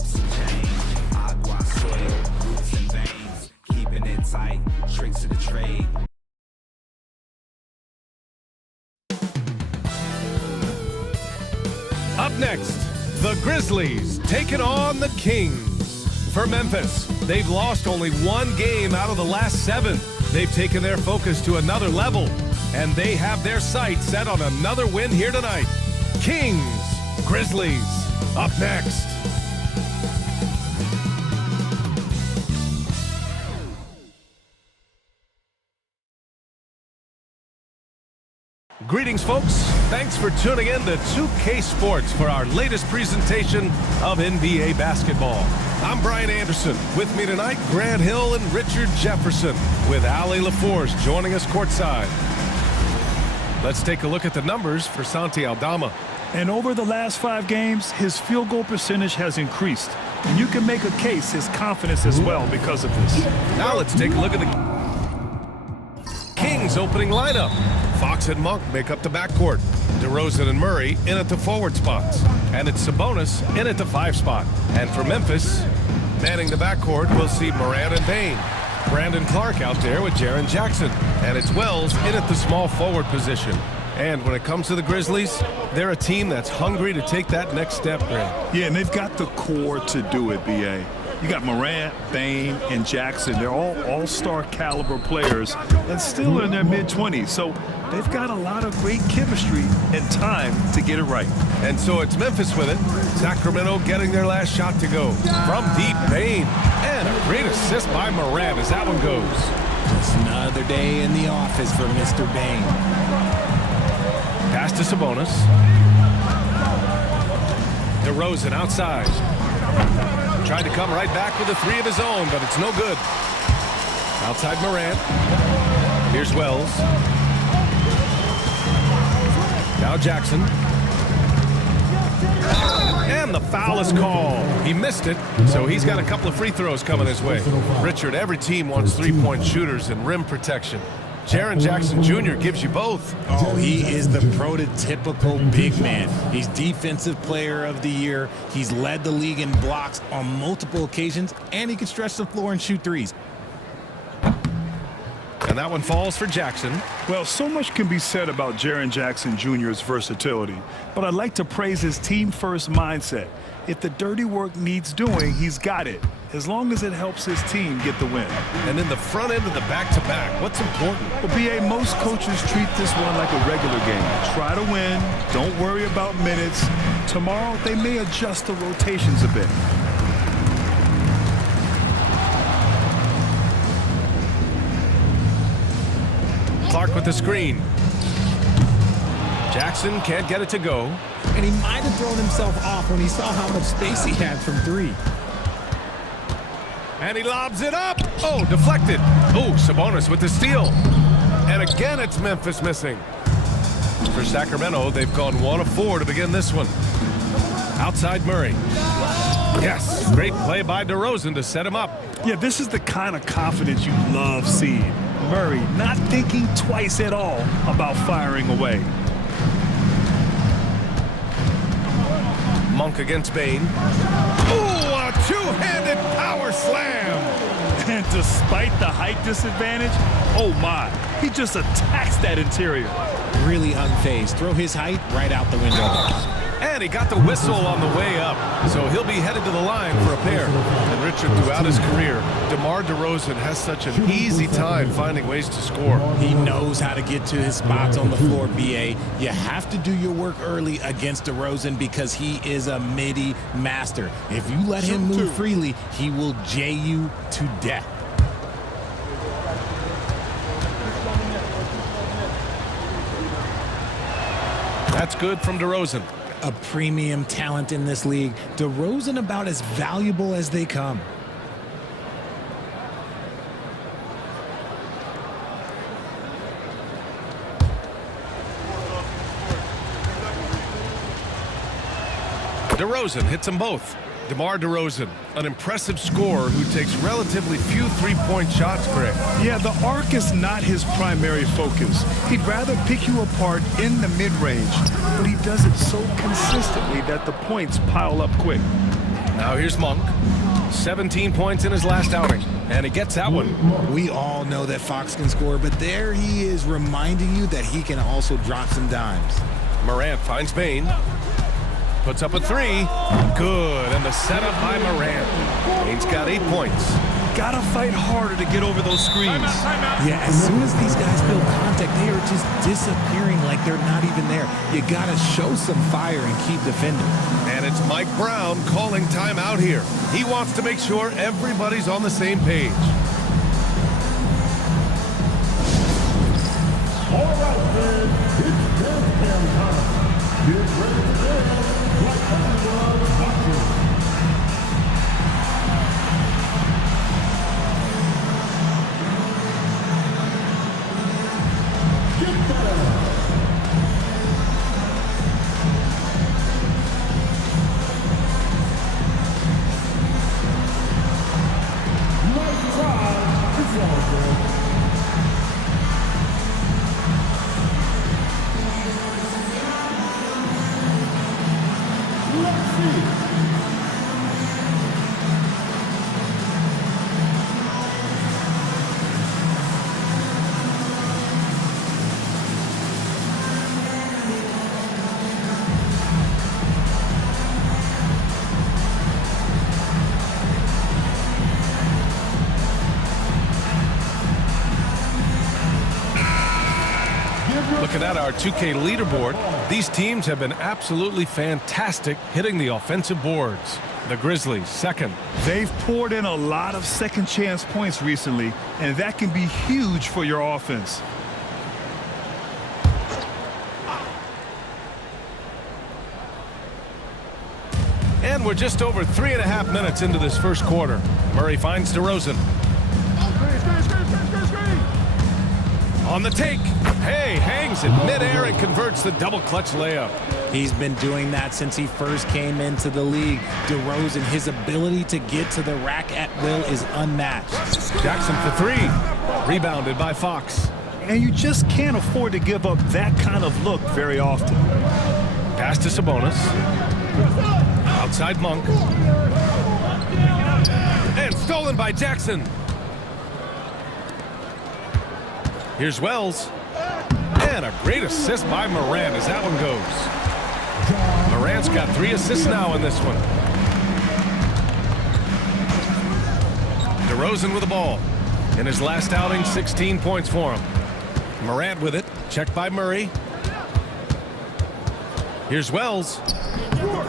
sips and change. Agua, soil, roots and veins. Keeping it tight, tricks of the trade. Up next, the Grizzlies taking on the Kings. For Memphis, they've lost only one game out of the last 7. They've taken their focus to another level, and they have their sights set on another win here tonight. Kings, Grizzlies, up next. Greetings, folks. Thanks for tuning in to 2K Sports for our latest presentation of NBA basketball. I'm Brian Anderson. With me tonight, Grant Hill and Richard Jefferson, with Ali LaForce joining us courtside. Let's take a look at the numbers for Santi Aldama. And over the last 5 games, his field goal percentage has increased. And you can make a case his confidence as well because of this. Now let's take a look at the Kings opening lineup. Fox and Monk make up the backcourt. DeRozan and Murray in at the forward spots. And it's Sabonis in at the 5 spot. And for Memphis, manning the backcourt, we'll see Morant and Bane. Brandon Clark out there with Jaren Jackson. And it's Wells in at the small forward position. And when it comes to the Grizzlies, they're a team that's hungry to take that next step, Grant. Yeah, and they've got the core to do it, B.A. You got Morant, Bane, and Jackson. They're all all-star caliber players and still in their mid-20s. So they've got a lot of great chemistry and time to get it right. And so it's Memphis with it. Sacramento getting their last shot to go. From deep, Bane. And a great assist by Morant as that one goes. Just another day in the office for Mr. Bane. Pass to Sabonis. DeRozan outside. Tried to come right back with a 3 of his own, but it's no good. Outside Morant. Here's Wells. Now Jackson. And the foul is called. He missed it, so he's got a couple of free throws coming his way. Richard, every team wants 3-point shooters and rim protection. Jaren Jackson Jr. gives you both. Oh, he is the prototypical big man. He's Defensive Player of the Year. He's led the league in blocks on multiple occasions, and he can stretch the floor and shoot threes. And that one falls for Jackson. Well, so much can be said about Jaren Jackson Jr.'s versatility, but I'd like to praise his team-first mindset. If the dirty work needs doing, he's got it, as long as it helps his team get the win. And in the front end of the back-to-back, what's important? Well, B.A., most coaches treat this one like a regular game. Try to win. Don't worry about minutes. Tomorrow, they may adjust the rotations a bit. Clark with the screen. Jackson can't get it to go. And he might have thrown himself off when he saw how much space he had from 3. And he lobs it up. Oh, deflected. Oh, Sabonis with the steal. And again, it's Memphis missing. For Sacramento, they've gone 1 of 4 to begin this one. Outside Murray. Yes, great play by DeRozan to set him up. Yeah, this is the kind of confidence you love seeing. Murray not thinking twice at all about firing away. Monk against Bane. Ooh, a 2-handed power slam. And despite the height disadvantage, oh my, he just attacks that interior. Really unfazed. Throw his height right out the window. And he got the whistle on the way up, so he'll be headed to the line for a pair. And Richard, throughout his career, DeMar DeRozan has such an easy time finding ways to score. He knows how to get to his spots on the floor, B.A. You have to do your work early against DeRozan because he is a midi master. If you let him move freely, he will J you to death. That's good from DeRozan. A premium talent in this league. DeRozan about as valuable as they come. DeRozan hits them both. DeMar DeRozan, an impressive scorer who takes relatively few three-point shots, Greg. Yeah, the arc is not his primary focus. He'd rather pick you apart in the mid-range, but he does it so consistently that the points pile up quick. Now here's Monk. 17 points in his last outing, and he gets that one. We all know that Fox can score, but there he is reminding you that he can also drop some dimes. Morant finds Bain. Puts up a three. Good, and the setup by Morant. Bain's got 8 points. Gotta fight harder to get over those screens. Yeah, as soon as these guys feel contact, they are just disappearing like they're not even there. You gotta show some fire and keep defending. And it's Mike Brown calling timeout here. He wants to make sure everybody's on the same page. All right, man, it's dance time. Get ready to dance like everyone's watching. Get better. Nice try. It's all good. Let's see. Looking at our 2K leaderboard, these teams have been absolutely fantastic hitting the offensive boards. The Grizzlies, second. They've poured in a lot of second chance points recently, and that can be huge for your offense. And we're just over 3.5 minutes into this first quarter. Murray finds DeRozan. On the take. Hey, hangs it midair and converts the double clutch layup. He's been doing that since he first came into the league. DeRozan, his ability to get to the rack at will is unmatched. Jackson for three. Rebounded by Fox. And you just can't afford to give up that kind of look very often. Pass to Sabonis. Outside Monk. And stolen by Jackson. Here's Wells. And a great assist by Morant as that one goes. Morant's got 3 assists now in this one. DeRozan with the ball. In his last outing, 16 points for him. Morant with it. Checked by Murray. Here's Wells.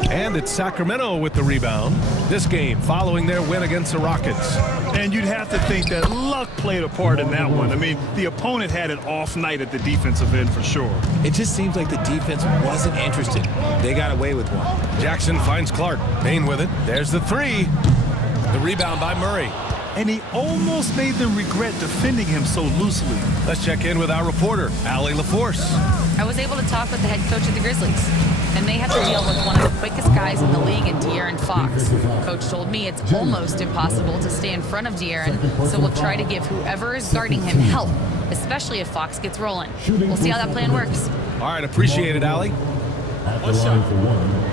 And it's Sacramento with the rebound. This game following their win against the Rockets. And you'd have to think that luck played a part in that one. I mean, the opponent had an off night at the defensive end for sure. It just seems like the defense wasn't interested. They got away with one. Jackson finds Clark. Bain with it. There's the three. The rebound by Murray. And he almost made them regret defending him so loosely. Let's check in with our reporter, Allie LaForce. I was able to talk with the head coach of the Grizzlies, and they have to deal with one of the quickest guys in the league in De'Aaron Fox. Coach told me it's almost impossible to stay in front of De'Aaron, so we'll try to give whoever is guarding him help, especially if Fox gets rolling. We'll see how that plan works. All right, appreciate it, Allie. At the line for one.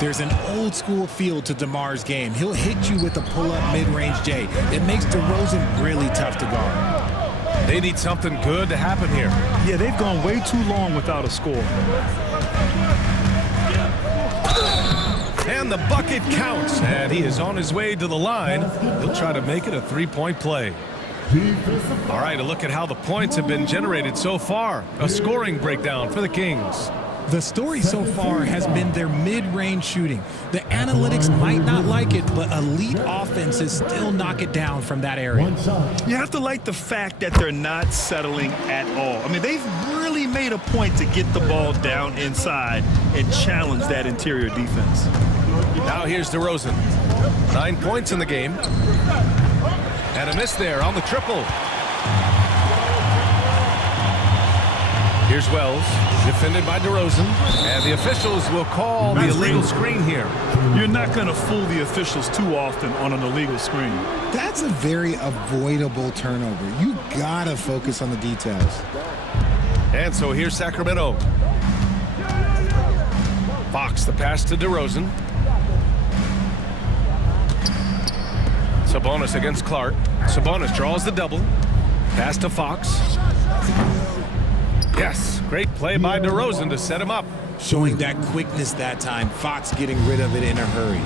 There's an old school feel to DeMar's game. He'll hit you with a pull-up mid-range J. It makes DeRozan really tough to guard. They need something good to happen here. Yeah, they've gone way too long without a score. And the bucket counts. And he is on his way to the line. He'll try to make it a three-point play. All right, a look at how the points have been generated so far. A scoring breakdown for the Kings. The story so far has been their mid-range shooting. The analytics might not like it, but elite offenses still knock it down from that area. You have to like the fact that they're not settling at all. I mean, they've really made a point to get the ball down inside and challenge that interior defense. Now here's DeRozan. 9 points in the game. And a miss there on the triple. Here's Wells, defended by DeRozan, and the officials will call the illegal screen here. You're not going to fool the officials too often on an illegal screen. That's a very avoidable turnover. You gotta focus on the details. And so here's Sacramento. Fox, the pass to DeRozan. Sabonis against Clark. Sabonis draws the double. Pass to Fox. Yes, great play by DeRozan to set him up. Showing that quickness that time. Fox getting rid of it in a hurry.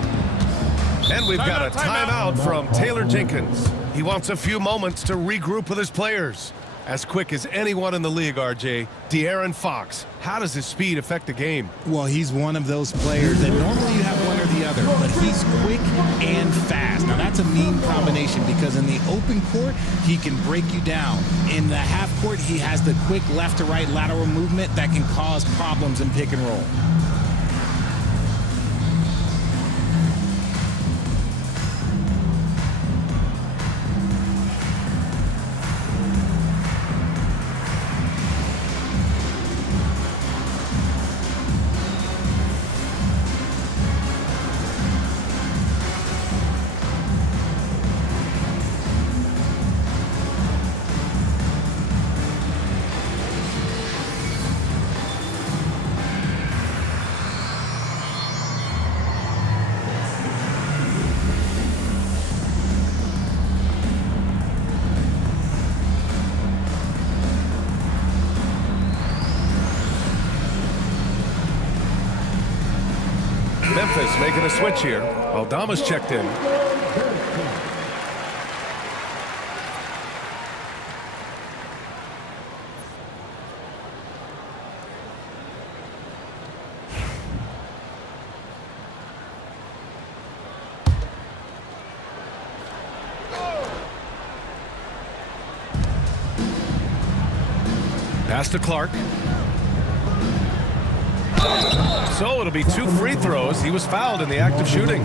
And we've got a timeout from Taylor Jenkins. He wants a few moments to regroup with his players. As quick as anyone in the league, RJ, De'Aaron Fox. How does his speed affect the game? Well, he's one of those players that normally you have one or the other, but he's quick and fast. Now, that's a mean combination because in the open court, he can break you down. In the half court, he has the quick left-to-right lateral movement that can cause problems in pick and roll. Memphis making a switch here. Aldama's checked in. Pass to Clark. So it'll be 2 free throws. He was fouled in the act of shooting.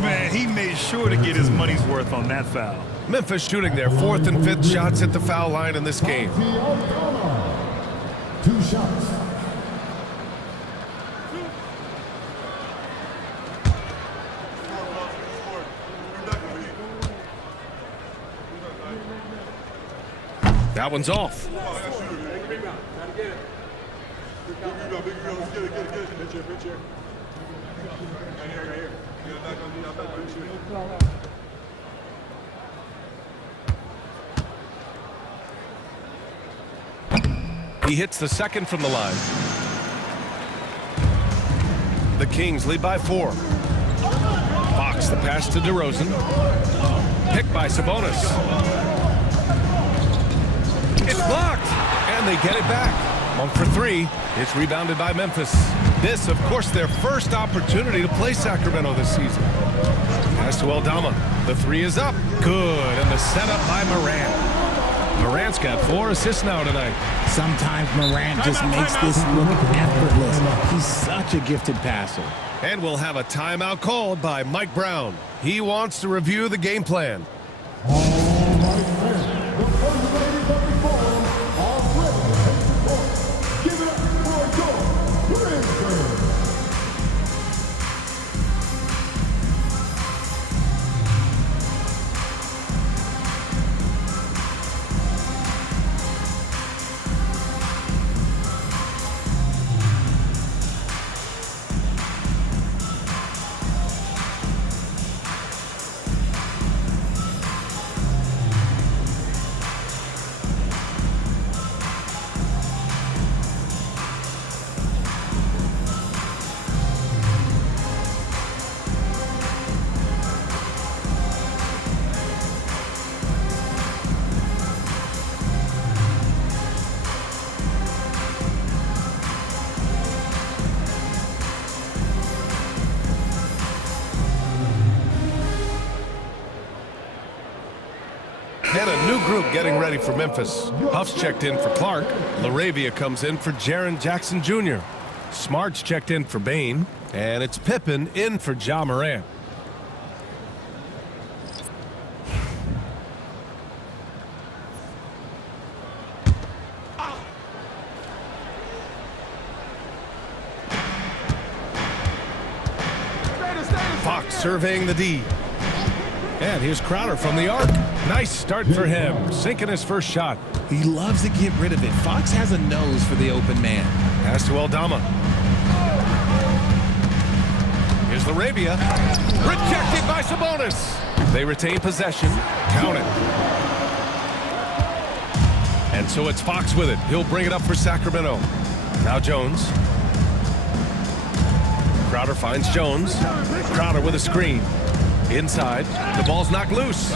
Man, he made sure to get his money's worth on that foul. Memphis shooting their 4th and 5th shots at the foul line in this game. 2 shots. That one's off. He hits the second from the line. The Kings lead by 4. Fox, the pass to DeRozan. Picked by Sabonis. It's blocked, and they get it back. Monk for 3. It's rebounded by Memphis. This, of course, their first opportunity to play Sacramento this season. Pass to Aldama. The 3 is up. Good, and the setup by Morant. Morant's got 4 assists now tonight. Sometimes Morant just makes this look effortless. He's such a gifted passer. And we'll have a timeout called by Mike Brown. He wants to review the game plan. All right, man. The first ladies of the forum are ready to take the court. Give it up for your Grizzlies. And a new group getting ready for Memphis. Huff's checked in for Clark. LaRavia comes in for Jaren Jackson Jr. Smart's checked in for Bane. And it's Pippen in for Ja Morant. Fox surveying the D. And here's Crowder from the arc. Nice start for him, sinking his first shot. He loves to get rid of it. Fox has a nose for the open man. Pass to Aldama. Here's Laravia. Rejected by Sabonis. They retain possession. Count it. And so it's Fox with it. He'll bring it up for Sacramento. Now Jones. Crowder finds Jones. Crowder with a screen. Inside. The ball's knocked loose.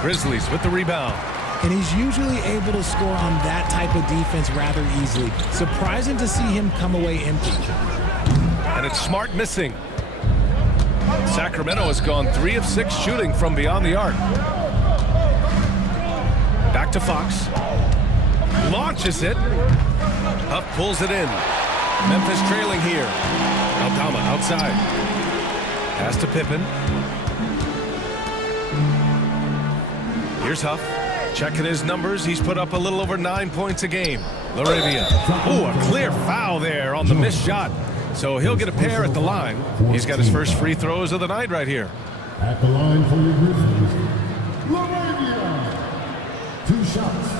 Grizzlies with the rebound. And he's usually able to score on that type of defense rather easily. Surprising to see him come away empty. And it's Smart missing. Sacramento has gone 3 of 6 shooting from beyond the arc. Back to Fox. Launches it. Huff pulls it in. Memphis trailing here. Aldama outside. Pass to Pippen. Here's Huff. Checking his numbers. He's put up a little over 9 points a game. Laravia. Oh, a clear foul there on the missed shot. So he'll get a pair at the line. He's got his first free throws of the night right here. At the line for your Grizzlies, Laravia. 2 shots.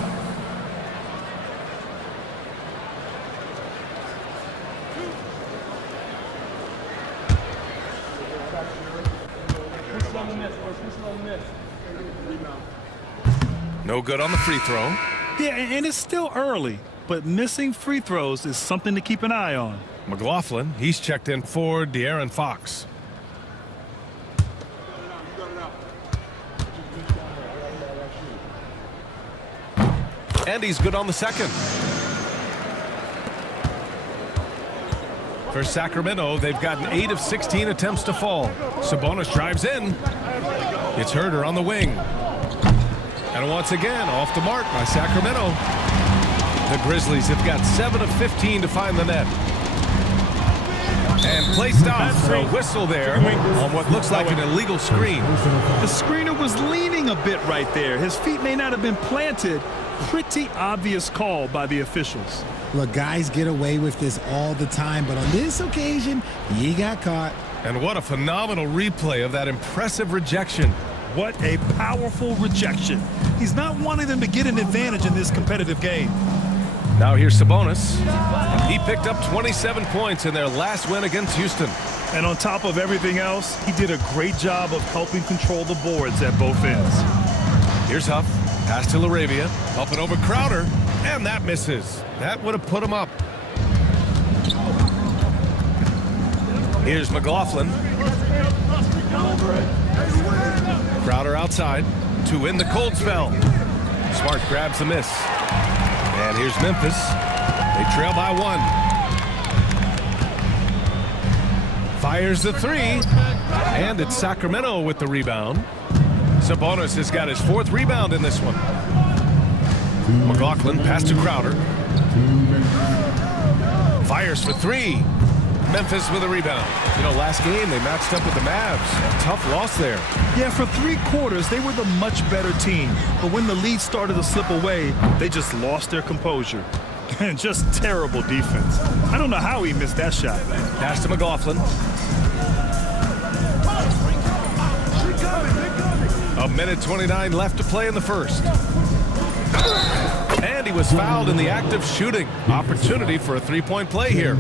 No good on the free throw. Yeah, and it's still early, but missing free throws is something to keep an eye on. McLaughlin, he's checked in for De'Aaron Fox. And he's good on the second. For Sacramento, they've gotten 8 of 16 attempts to fall. Sabonis drives in. It's Herter on the wing. And once again, off the mark by Sacramento. The Grizzlies have got 7 of 15 to find the net. And play stops for a whistle there on what looks like an illegal screen. The screener was leaning a bit right there. His feet may not have been planted. Pretty obvious call by the officials. Look, guys get away with this all the time, but on this occasion, he got caught. And what a phenomenal replay of that impressive rejection. What a powerful rejection. He's not wanting them to get an advantage in this competitive game. Now here's Sabonis. He picked up 27 points in their last win against Houston. And on top of everything else, he did a great job of helping control the boards at both ends. Here's Huff. Pass to Laravia. Up and over Crowder. And that misses. That would have put him up. Here's McLaughlin. Crowder outside. 2 in the cold spell. Smart grabs the miss. And here's Memphis. They trail by 1. Fires the 3. And it's Sacramento with the rebound. Sabonis has got his 4th rebound in this one. McLaughlin pass to Crowder. Fires for 3. Memphis with a rebound. You know, last game they matched up with the Mavs. A tough loss there. Yeah, for 3 quarters, they were the much better team. But when the lead started to slip away, they just lost their composure. And just terrible defense. I don't know how he missed that shot. Pass to McLaughlin. A minute 29 left to play in the first. And he was fouled in the act of shooting. Opportunity for a 3-point play here.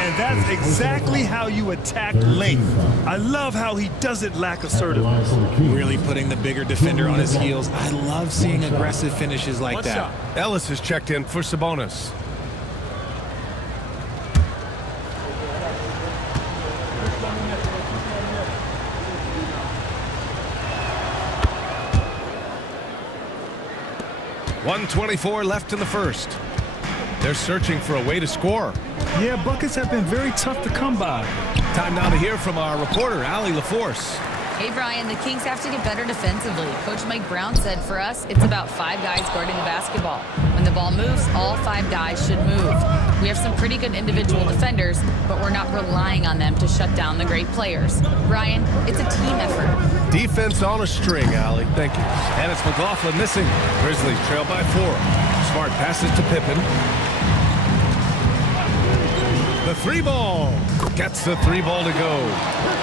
And that's exactly how you attack length. I love how he doesn't lack assertiveness. Really putting the bigger defender on his heels. I love seeing aggressive finishes like that. Ellis has checked in for Sabonis. .124 left in the first. They're searching for a way to score. Yeah, buckets have been very tough to come by. Time now to hear from our reporter, Allie LaForce. Hey, Brian, the Kings have to get better defensively. Coach Mike Brown said for us, it's about 5 guys guarding the basketball. When the ball moves, all 5 guys should move. We have some pretty good individual defenders, but we're not relying on them to shut down the great players. Brian, it's a team effort. Defense on a string, Allie. Thank you. And it's McLaughlin missing. Grizzlies trail by 4. Smart passes to Pippen. The 3 ball. Gets the 3 ball to go.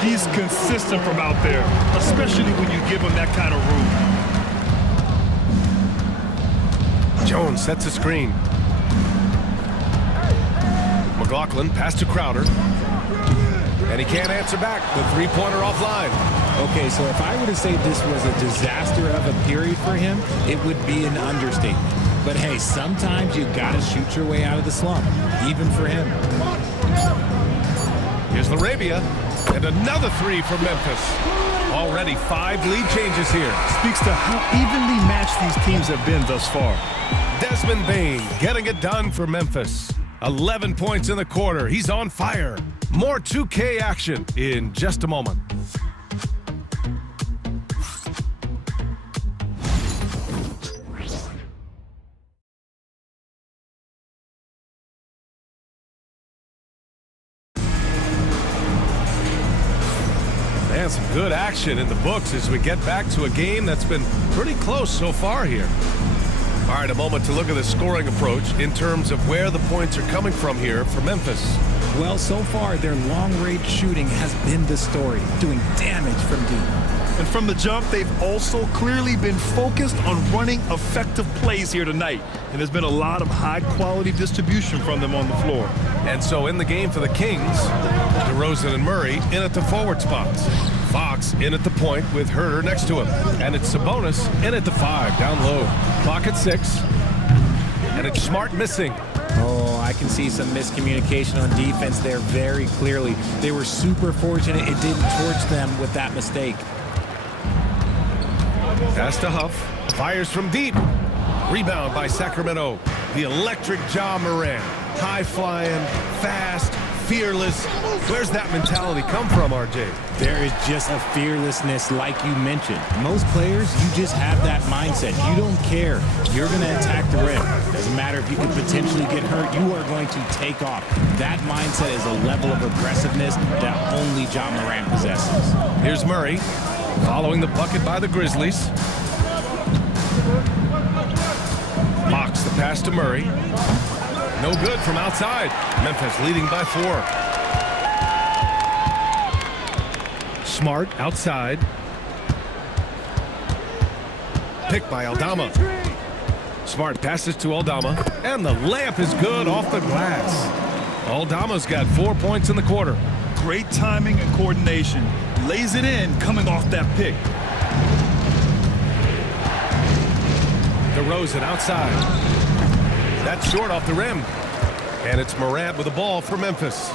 He's consistent from out there, especially when you give him that kind of room. Jones sets a screen. McLaughlin pass to Crowder. And he can't answer back. The 3-pointer offline. Okay, so if I were to say this was a disaster of a period for him, it would be an understatement. But hey, sometimes you gotta shoot your way out of the slump, even for him. Here's Larabia, and another 3 for Memphis. Already 5 lead changes here. Speaks to how evenly matched these teams have been thus far. Desmond Bane getting it done for Memphis. 11 points in the quarter. He's on fire. More 2K action in just a moment. And some good action in the books as we get back to a game that's been pretty close so far here. All right, a moment to look at the scoring approach in terms of where the points are coming from here for Memphis. Well, so far, their long-range shooting has been the story, doing damage from deep. And from the jump, they've also clearly been focused on running effective plays here tonight. And there's been a lot of high-quality distribution from them on the floor. And so in the game for the Kings, DeRozan and Murray in at the forward spots. Fox in at the point with Herter next to him. And it's Sabonis in at the 5, down low. Clock at 6. And it's Smart missing. Oh, I can see some miscommunication on defense there very clearly. They were super fortunate it didn't torch them with that mistake. Pass to Huff. Fires from deep. Rebound by Sacramento. The electric Ja Morant. High-flying, fast, fearless. Where's that mentality come from, RJ? There is just a fearlessness like you mentioned. Most players, you just have that mindset. You don't care. You're going to attack the rim. Doesn't matter if you could potentially get hurt. You are going to take off. That mindset is a level of aggressiveness that only Ja Morant possesses. Here's Murray, following the bucket by the Grizzlies. Fox the pass to Murray. No good from outside. Memphis leading by 4. Smart outside. Picked by Aldama. Smart passes to Aldama. And the layup is good off the glass. Aldama's got 4 points in the quarter. Great timing and coordination. Lays it in coming off that pick. DeRozan outside. That's short off the rim. And it's Morant with the ball for Memphis.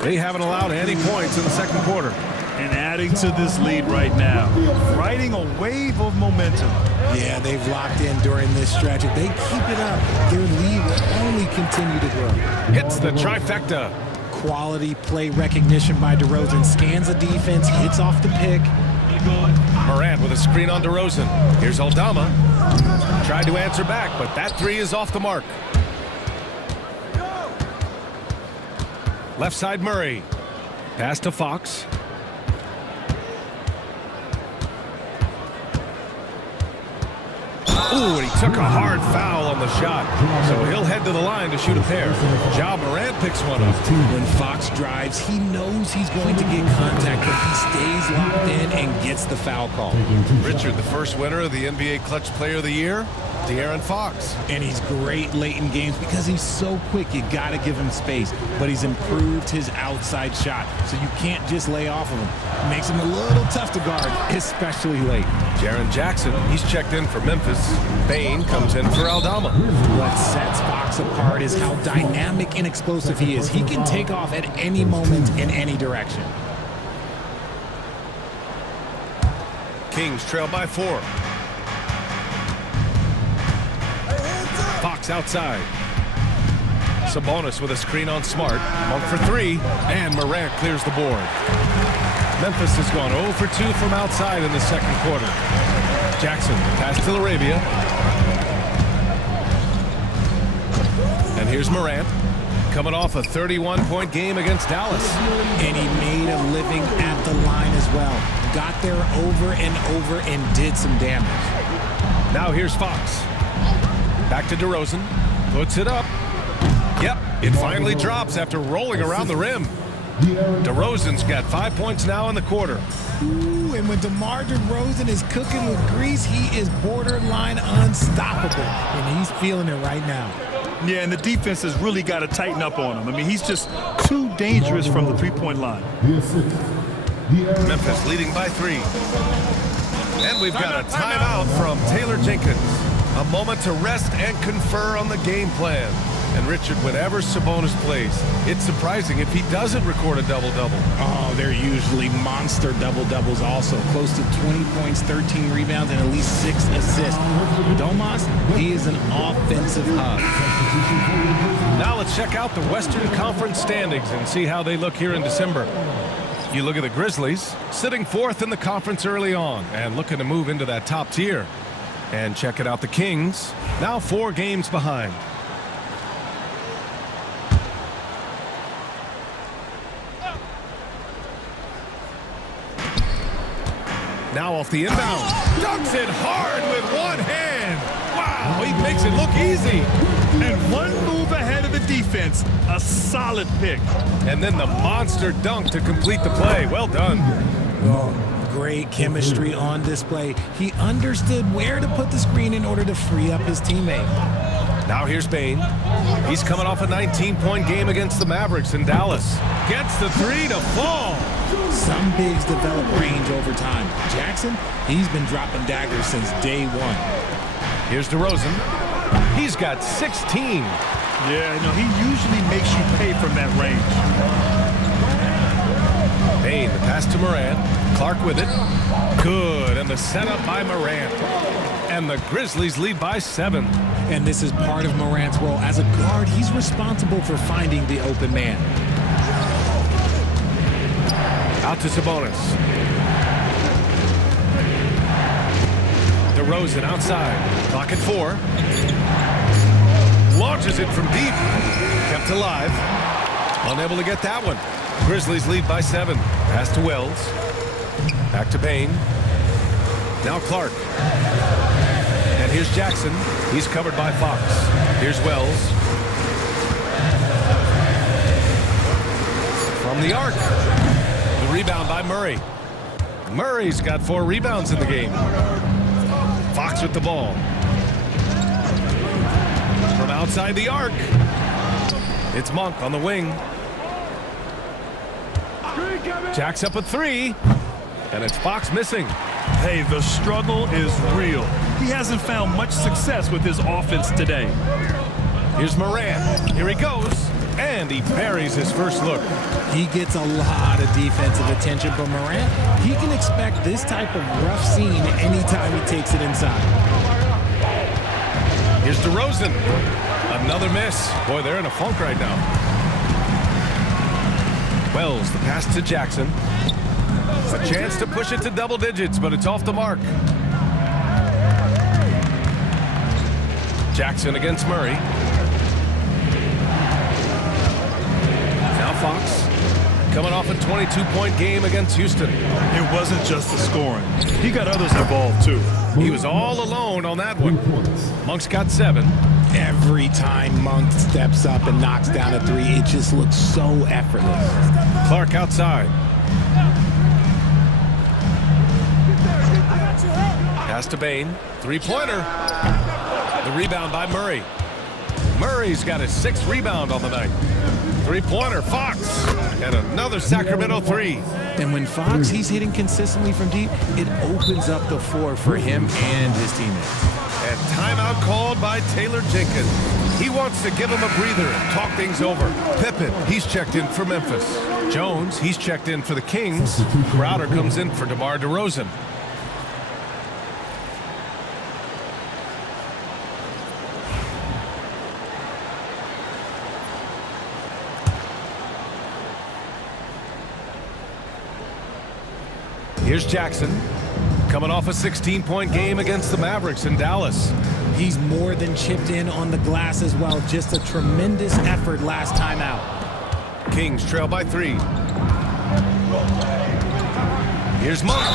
They haven't allowed any points in the second quarter. And adding to this lead right now. Riding a wave of momentum. Yeah, they've locked in during this stretch. If they keep it up, their lead will only continue to grow. Hits the trifecta. Quality play recognition by DeRozan. Scans the defense, hits off the pick. Morant with a screen on DeRozan. Here's Aldama. Tried to answer back, but that 3 is off the mark. Left side Murray. Pass to Fox. Ooh, and he took a hard foul on the shot. So he'll head to the line to shoot a pair. Ja Morant picks one up. When Fox drives, he knows he's going to get contact, but he stays locked in and gets the foul call. Richard, the first winner of the NBA Clutch Player of the Year, De'Aaron Fox. And he's great late in games because he's so quick. You got to give him space. But he's improved his outside shot, so you can't just lay off of him. Makes him a little tough to guard, especially late. Jaren Jackson, he's checked in for Memphis. Bane comes in for Aldama. What sets Fox apart is how dynamic and explosive he is. He can take off at any moment in any direction. Kings trail by 4. Fox outside. Sabonis with a screen on Smart. Monk for 3, and Morant clears the board. Memphis has gone 0 for 2 from outside in the second quarter. Jackson, pass to Larabia. And here's Morant, coming off a 31-point game against Dallas. And he made a living at the line as well. Got there over and over and did some damage. Now here's Fox. Back to DeRozan. Puts it up. Yep, it finally drops after rolling around the rim. DeRozan's got 5 points now in the quarter. Ooh, and when DeMar DeRozan is cooking with grease, he is borderline unstoppable, and he's feeling it right now. Yeah, and the defense has really got to tighten up on him. I mean, he's just too dangerous from the three-point line. Memphis leading by 3. And we've got a timeout from Taylor Jenkins. A moment to rest and confer on the game plan. And Richard, whenever Sabonis plays, it's surprising if he doesn't record a double-double. Oh, they're usually monster double-doubles also. Close to 20 points, 13 rebounds, and at least 6 assists. Domas, he is an offensive hub. Now let's check out the Western Conference standings and see how they look here in December. You look at the Grizzlies, sitting 4th in the conference early on and looking to move into that top tier. And check it out, the Kings, now 4 games behind. Now off the inbound, dunks it hard with one hand. Wow, he makes it look easy. And one move ahead of the defense, a solid pick. And then the monster dunk to complete the play. Well done. Oh, great chemistry on display. He understood where to put the screen in order to free up his teammate. Now here's Bane. He's coming off a 19-point game against the Mavericks in Dallas. Gets the 3 to fall. Some bigs develop range over time. Jackson, he's been dropping daggers since day 1. Here's DeRozan. He's got 16. Yeah, no, he usually makes you pay from that range. Bane, the pass to Morant. Clark with it. Good, and the setup by Morant. And the Grizzlies lead by 7. And this is part of Morant's role. As a guard, he's responsible for finding the open man. Out to Sabonis. DeRozan outside. Clock at 4. Launches it from deep. Kept alive. Unable to get that one. Grizzlies lead by 7. Pass to Wells. Back to Bane. Now Clark. And here's Jackson. He's covered by Fox. Here's Wells. From the arc. The rebound by Murray. Murray's got 4 rebounds in the game. Fox with the ball. From outside the arc. It's Monk on the wing. Jack's up a 3. And it's Fox missing. Hey, the struggle is real. He hasn't found much success with his offense today. Here's Morant. Here he goes. And he buries his first look. He gets a lot of defensive attention from Morant. He can expect this type of rough scene anytime he takes it inside. Here's DeRozan. Another miss. Boy, they're in a funk right now. Wells, the pass to Jackson. A chance to push it to double digits, but it's off the mark. Jackson against Murray. Now Fox. Coming off a 22-point game against Houston. It wasn't just the scoring. He got others involved, too. He was all alone on that one. Monk's got 7. Every time Monk steps up and knocks down a 3, it just looks so effortless. Clark outside. Pass to Bane. 3-pointer. The rebound by Murray. Murray's got his 6th rebound on the night. 3-pointer, Fox. And another Sacramento 3. And when Fox, he's hitting consistently from deep, it opens up the floor for him and his teammates. And timeout called by Taylor Jenkins. He wants to give him a breather and talk things over. Pippen, he's checked in for Memphis. Jones, he's checked in for the Kings. Crowder comes in for DeMar DeRozan. Here's Jackson, coming off a 16-point game against the Mavericks in Dallas. He's more than chipped in on the glass as well. Just a tremendous effort last time out. Kings trail by 3. Here's Monk.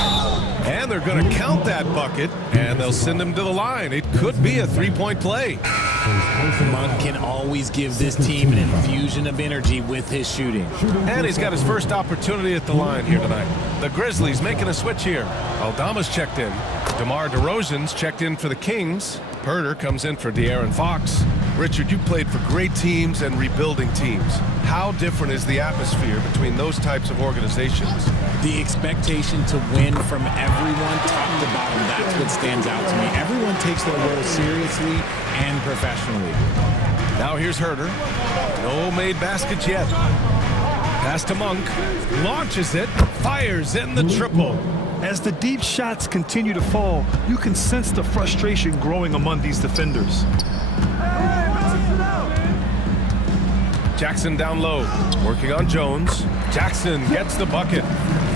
And they're going to count that bucket, and they'll send him to the line. It could be a 3-point play. Monk can always give this team an infusion of energy with his shooting. And he's got his first opportunity at the line here tonight. The Grizzlies making a switch here. Aldama's checked in. DeMar DeRozan's checked in for the Kings. Herder comes in for De'Aaron Fox. Richard, you played for great teams and rebuilding teams. How different is the atmosphere between those types of organizations? The expectation to win from everyone top to bottom, that's what stands out to me. Everyone takes their role seriously and professionally. Now here's Herder. No made baskets yet. Pass to Monk. Launches it. Fires in the triple. As the deep shots continue to fall, you can sense the frustration growing among these defenders. Jackson down low, working on Jones. Jackson gets the bucket.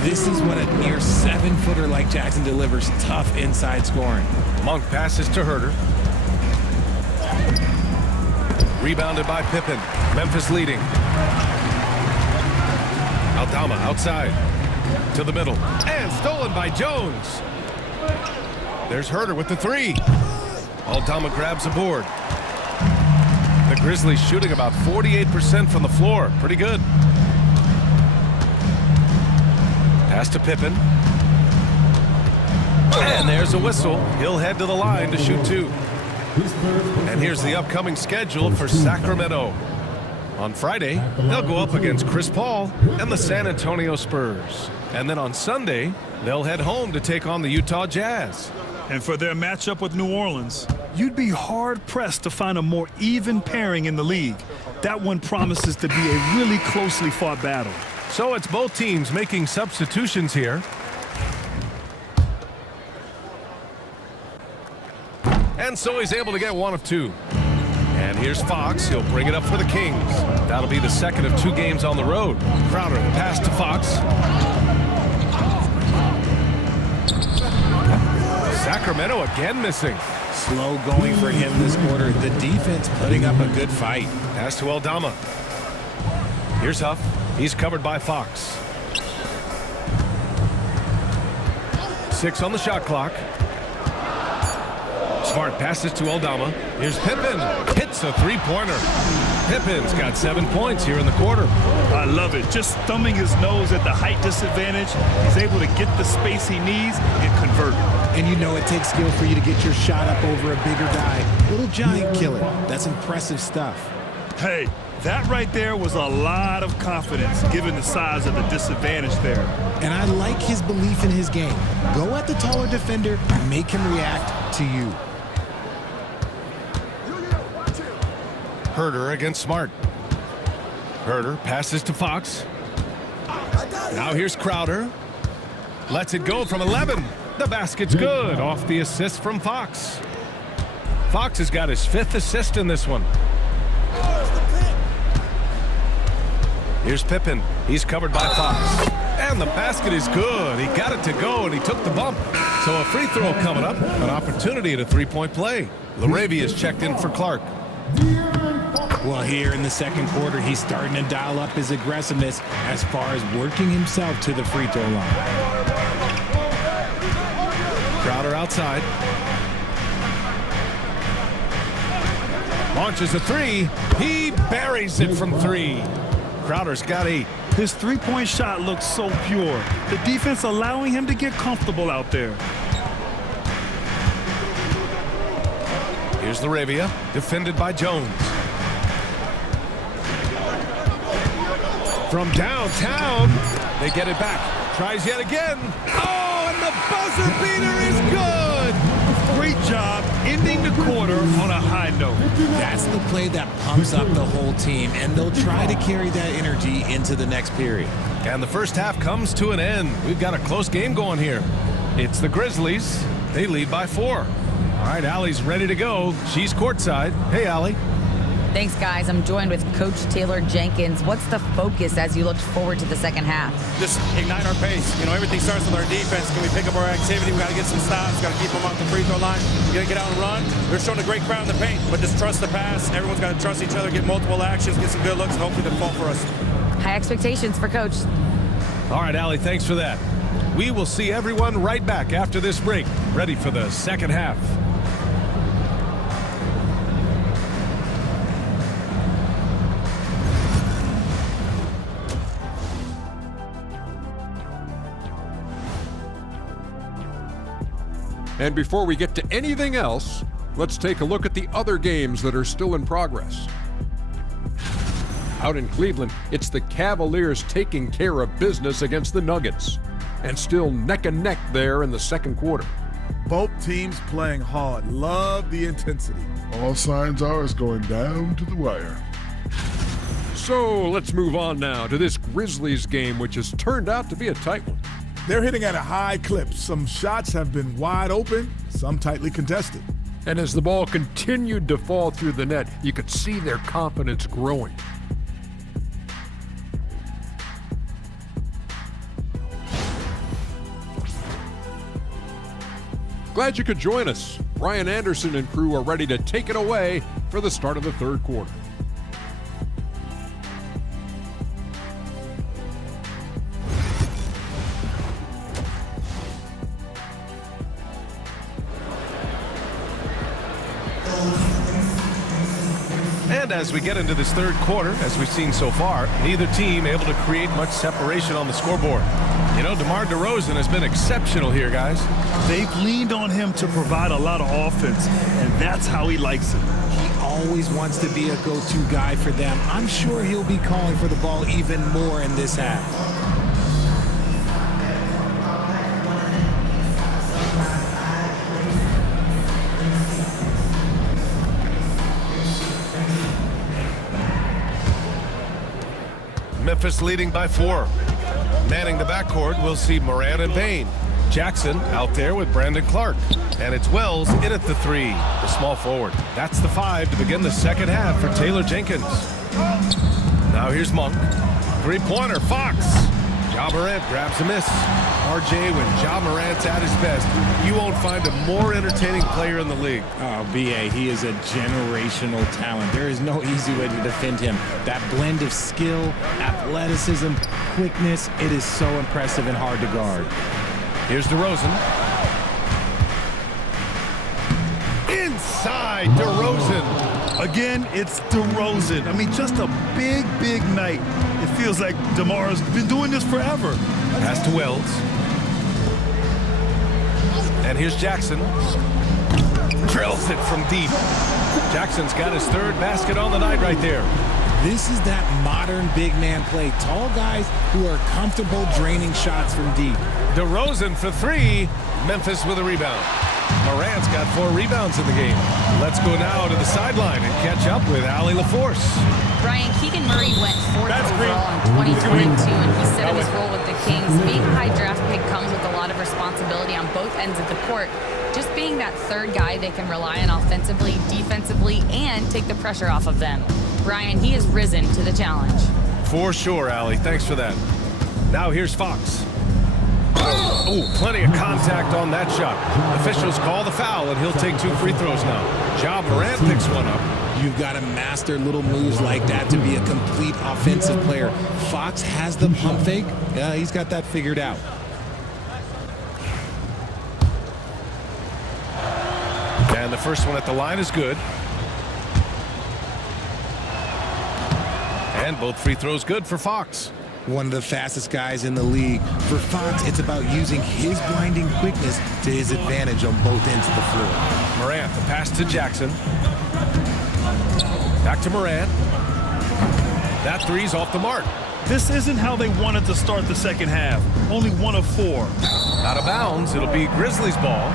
This is what a near 7-footer like Jackson delivers tough inside scoring. Monk passes to Herder. Rebounded by Pippen. Memphis leading. Aldama outside. To the middle. And stolen by Jones. There's Herder with the three. Aldama grabs a board. The Grizzlies shooting about 48% from the floor. Pretty good. Pass to Pippen. And there's a whistle. He'll head to the line to shoot two. And here's the upcoming schedule for Sacramento. On Friday, they'll go up against Chris Paul and the San Antonio Spurs. And then on Sunday, they'll head home to take on the Utah Jazz. And for their matchup with New Orleans, you'd be hard-pressed to find a more even pairing in the league. That one promises to be a really closely fought battle. So it's both teams making substitutions here. And so he's able to get one of two. And here's Fox. He'll bring it up for the Kings. That'll be the second of 2 games on the road. Crowder, pass to Fox. Sacramento again missing. Slow going for him this quarter. The defense putting up a good fight. Pass to Aldama. Here's Huff. He's covered by Fox. 6 on the shot clock. Smart passes to Aldama. Here's Pippen. Hits a three-pointer. Pippen's got 7 points here in the quarter. I love it. Just thumbing his nose at the height disadvantage. He's able to get the space he needs and convert. And you know it takes skill for you to get your shot up over a bigger guy. Little giant killer. That's impressive stuff. Hey, that right there was a lot of confidence given the size of the disadvantage there. And I like his belief in his game. Go at the taller defender and make him react to you. Herder against Smart. Herder passes to Fox. Now here's Crowder. Lets it go from 11. The basket's good off the assist from Fox. Fox has got his 5th assist in this one. Here's Pippen. He's covered by Fox. And the basket is good. He got it to go, and he took the bump. So a free throw coming up. An opportunity at a three-point play. LaRavia is checked in for Clark. Well, here in the second quarter, he's starting to dial up his aggressiveness as far as working himself to the free throw line. Crowder outside. Launches a three. He buries it from 3. Crowder's got 8. His three-point shot looks so pure. The defense allowing him to get comfortable out there. Here's LaRavia, defended by Jones. From downtown, they get it back. Tries yet again. Oh, and the buzzer beater is good. Great job ending the quarter on a high note. That's the play that pumps up the whole team, and they'll try to carry that energy into the next period. And the first half comes to an end. We've got a close game going here. It's the Grizzlies. They lead by 4. All right, Allie's ready to go. She's courtside. Hey, Allie. Thanks, guys. I'm joined with Coach Taylor Jenkins. What's the focus as you look forward to the second half? Just ignite our pace. You know, everything starts with our defense. Can we pick up our activity? We got to get some stops. Got to keep them off the free throw line. We got to get out and run. We're showing a great crowd in the paint, but just trust the pass. Everyone's got to trust each other, get multiple actions, get some good looks, and hopefully they'll fall for us. High expectations for Coach. All right, Allie, thanks for that. We will see everyone right back after this break, ready for the second half. And before we get to anything else, let's take a look at the other games that are still in progress. Out in Cleveland, it's the Cavaliers taking care of business against the Nuggets, and still neck and neck there in the second quarter. Both teams playing hard. Love the intensity. All signs are it's going down to the wire. So let's move on now to this Grizzlies game, which has turned out to be a tight one. They're hitting at a high clip. Some shots have been wide open, some tightly contested. And as the ball continued to fall through the net, you could see their confidence growing. Glad you could join us. Brian Anderson and crew are ready to take it away for the start of the third quarter. And as we get into this third quarter, as we've seen so far, neither team able to create much separation on the scoreboard. You know, DeMar DeRozan has been exceptional here, guys. They've leaned on him to provide a lot of offense, and that's how he likes it. He always wants to be a go-to guy for them. I'm sure he'll be calling for the ball even more in this half. Memphis leading by 4. Manning the backcourt, we'll see Morant and Bane. Jackson out there with Brandon Clark. And it's Wells in at the 3, the small forward. That's the 5 to begin the second half for Taylor Jenkins. Now here's Monk. Three-pointer, Fox. Ja Morant grabs a miss. RJ, when Ja Morant's at his best, you won't find a more entertaining player in the league. Oh, BA, he is a generational talent. There is no easy way to defend him. That blend of skill, athleticism, quickness, it is so impressive and hard to guard. Here's DeRozan. Inside, DeRozan. Again, it's DeRozan. I mean, just a big, big night. It feels like DeMar's been doing this forever. Pass to Wells. And here's Jackson. Drills it from deep. Jackson's got his third basket on the night right there. This is that modern big man play. Tall guys who are comfortable draining shots from deep. DeRozan for 3. Memphis with a rebound. Morant's got 4 rebounds in the game. Let's go now to the sideline and catch up with Allie LaForce. Brian, Keegan Murray went 4th overall in 2022, and he said of his role with the Kings, being a high draft pick comes with a lot of responsibility on both ends of the court. Just being that third guy they can rely on offensively, defensively, and take the pressure off of them. Brian, he has risen to the challenge. For sure, Allie. Thanks for that. Now here's Fox. Oh, plenty of contact on that shot. Officials call the foul, and he'll take 2 free throws now. Ja Morant picks one up. You've got to master little moves like that to be a complete offensive player. Fox has the pump fake. He's got that figured out. And the first one at the line is good. And both free throws good for Fox. One of the fastest guys in the league. For Fox, it's about using his blinding quickness to his advantage on both ends of the floor. Morant, the pass to Jackson. Back to Morant. That 3's off the mark. This isn't how they wanted to start the second half. Only 1 of 4. Out of bounds, it'll be Grizzlies ball.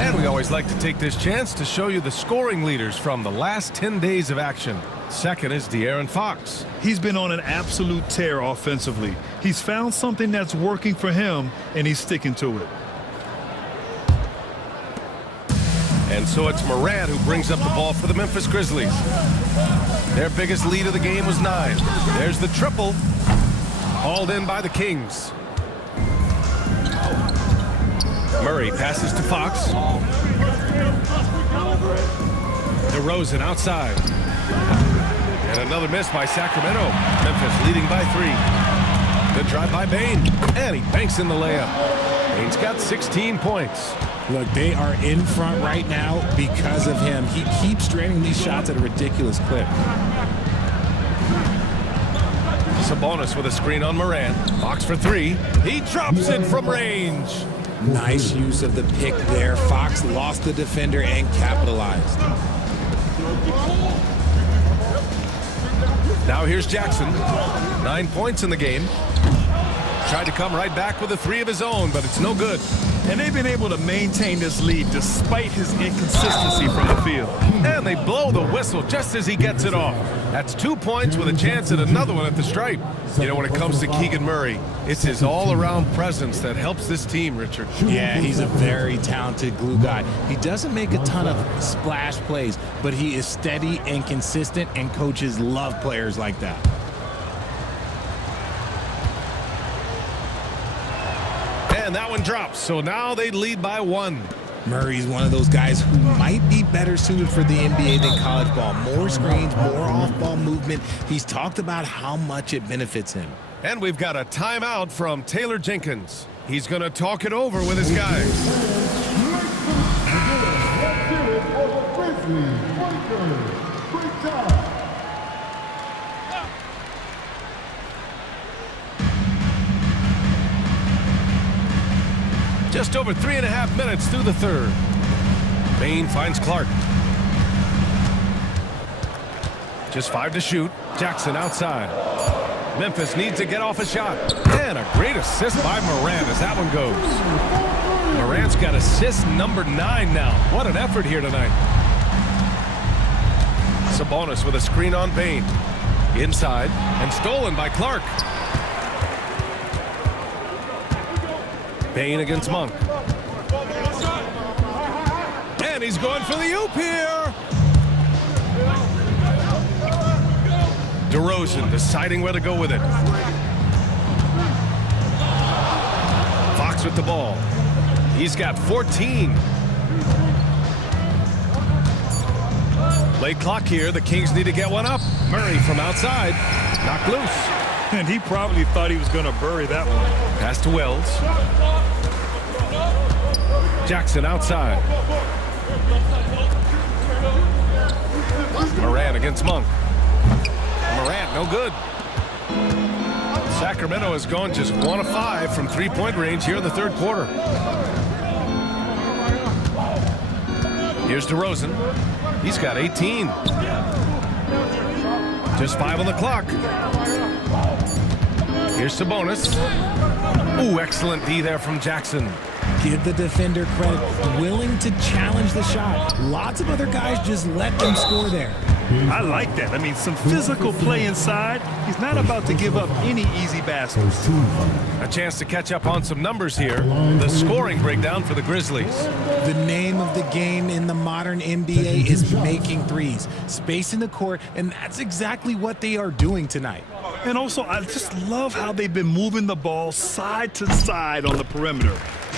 And we always like to take this chance to show you the scoring leaders from the last 10 days of action. Second is De'Aaron Fox. He's been on an absolute tear offensively. He's found something that's working for him, and he's sticking to it. And so it's Morant who brings up the ball for the Memphis Grizzlies. Their biggest lead of the game was 9. There's the triple. Hauled in by the Kings. Murray passes to Fox. DeRozan outside. And another miss by Sacramento. Memphis leading by 3. Good drive by Bane. And he banks in the layup. Bane's got 16 points. Look, they are in front right now because of him. He keeps draining these shots at a ridiculous clip. Sabonis with a screen on Morant. Fox for 3. He drops it from range. Nice use of the pick there. Fox lost the defender and capitalized. Now here's Jackson. 9 points in the game. Tried to come right back with a 3 of his own, but it's no good. And they've been able to maintain this lead despite his inconsistency from the field. And they blow the whistle just as he gets it off. That's 2 points with a chance at another one at the stripe. You know, when it comes to Keegan Murray, it's his all-around presence that helps this team, Richard. Yeah, he's a very talented glue guy. He doesn't make a ton of splash plays, but he is steady and consistent, and coaches love players like that. And that one drops, so now they lead by 1. Murray's one of those guys who might be better suited for the NBA than college ball. More screens, more off-ball movement. He's talked about how much it benefits him. And we've got a timeout from Taylor Jenkins. He's going to talk it over with his guys. Let's hear it for the Grizzlies. Lakers. Great job. Just over 3.5 minutes through the third. Bane finds Clark. Just 5 to shoot. Jackson outside. Memphis needs to get off a shot. And a great assist by Morant as that one goes. Morant's got assist number 9 now. What an effort here tonight. Sabonis with a screen on Bane. Inside and stolen by Clark. Bane against Monk. And he's going for the oop here. DeRozan deciding where to go with it. Fox with the ball. He's got 14. Late clock here. The Kings need to get one up. Murray from outside. Knocked loose. And he probably thought he was going to bury that one. Pass to Wells. Jackson outside. Morant against Monk. Morant, no good. Sacramento has gone just 1 of 5 from 3-point range here in the third quarter. Here's DeRozan. He's got 18. Just 5 on the clock. Here's Sabonis. Ooh, excellent D there from Jackson. Give the defender credit. Willing to challenge the shot. Lots of other guys just let them score there. I like that. I mean, some physical play inside. He's not about to give up any easy baskets. A chance to catch up on some numbers here. The scoring breakdown for the Grizzlies. The name of the game in the modern NBA is making threes. Space in the court, and that's exactly what they are doing tonight. And also, I just love how they've been moving the ball side to side on the perimeter.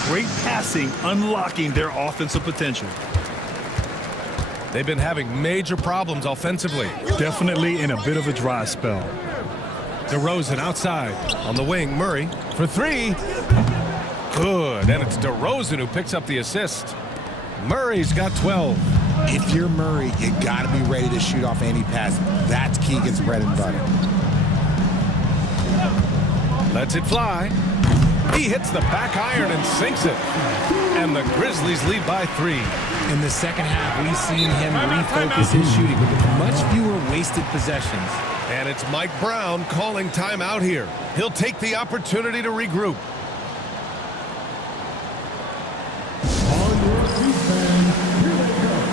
Great passing, unlocking their offensive potential. They've been having major problems offensively. Definitely in a bit of a dry spell. DeRozan outside. On the wing, Murray for 3. Good, and it's DeRozan who picks up the assist. Murray's got 12. If you're Murray, you got to be ready to shoot off any pass. That's Keegan's bread and butter. Lets it fly. He hits the back iron and sinks it. And the Grizzlies lead by 3. In the second half, we've seen him refocus his shooting. Much fewer wasted possessions. And it's Mike Brown calling timeout here. He'll take the opportunity to regroup. On your feet, fans, here they come.